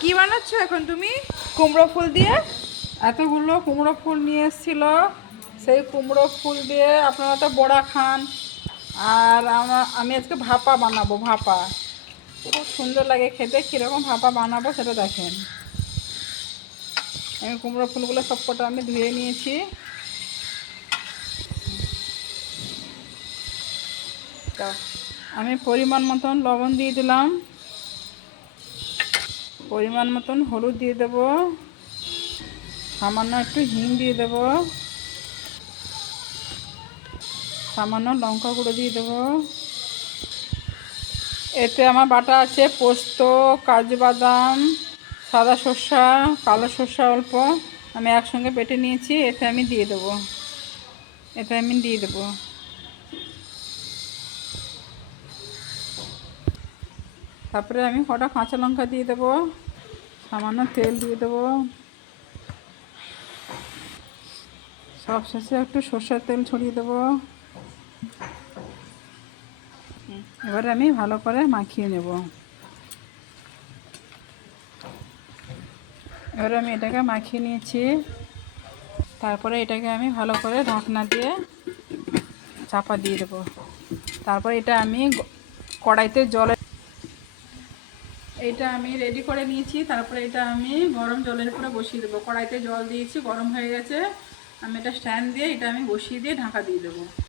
কি বানাচ্ছো এখন তুমি? কুমড়ো ফুল দিয়ে? এতগুলো কুমড়ো ফুল নিয়ে এসেছিল, সেই কুমড়ো ফুল দিয়ে আপনারা তো বড়া খান, আর আমি আজকে ভাপা বানাবো। ভাপা খুব সুন্দর লাগে খেতে। কীরকম ভাপা বানাবো সেটা দেখেন। আমি কুমড়ো ফুলগুলো সব কটা আমি ধুয়ে নিয়েছি। আমি পরিমাণ মতন লবণ দিয়ে দিলাম, পরিমাণ মতন হলুদ দিয়ে দেব, সামান্য একটু হিং দিয়ে দেব, সামান্য লঙ্কা গুঁড়ো দিয়ে দেবো। এতে আমার বাটা আছে পোস্ত, কাজু বাদাম, সাদা সর্ষা, কালো সর্ষা অল্প, আমি একসঙ্গে বেটে নিয়েছি। এতে আমি দিয়ে দেবো। তারপরে আমি কটা কাঁচা লঙ্কা দিয়ে দেবো, সামান্য তেল দিয়ে দেবো, সব শেষে একটু সর্ষের তেল ছড়িয়ে দেবো। এবারে আমি ভালো করে মাখিয়ে নেব। এবারে আমি এটাকে মাখিয়ে নিয়েছি। তারপরে এটাকে আমি ভালো করে ঢাকনা দিয়ে চাপা দিয়ে দেবো। তারপরে এটা আমি কড়াইতে এটা আমি রেডি করে নিয়েছি। তারপরে এটা আমি গরম জলের উপরে বসিয়ে দেবো। কড়াইতে জল দিয়েছি, গরম হয়ে গেছে। আমি এটা স্ট্যান্ড দিয়ে এটা আমি বসিয়ে দিয়ে ঢাকা দিয়ে দেবো।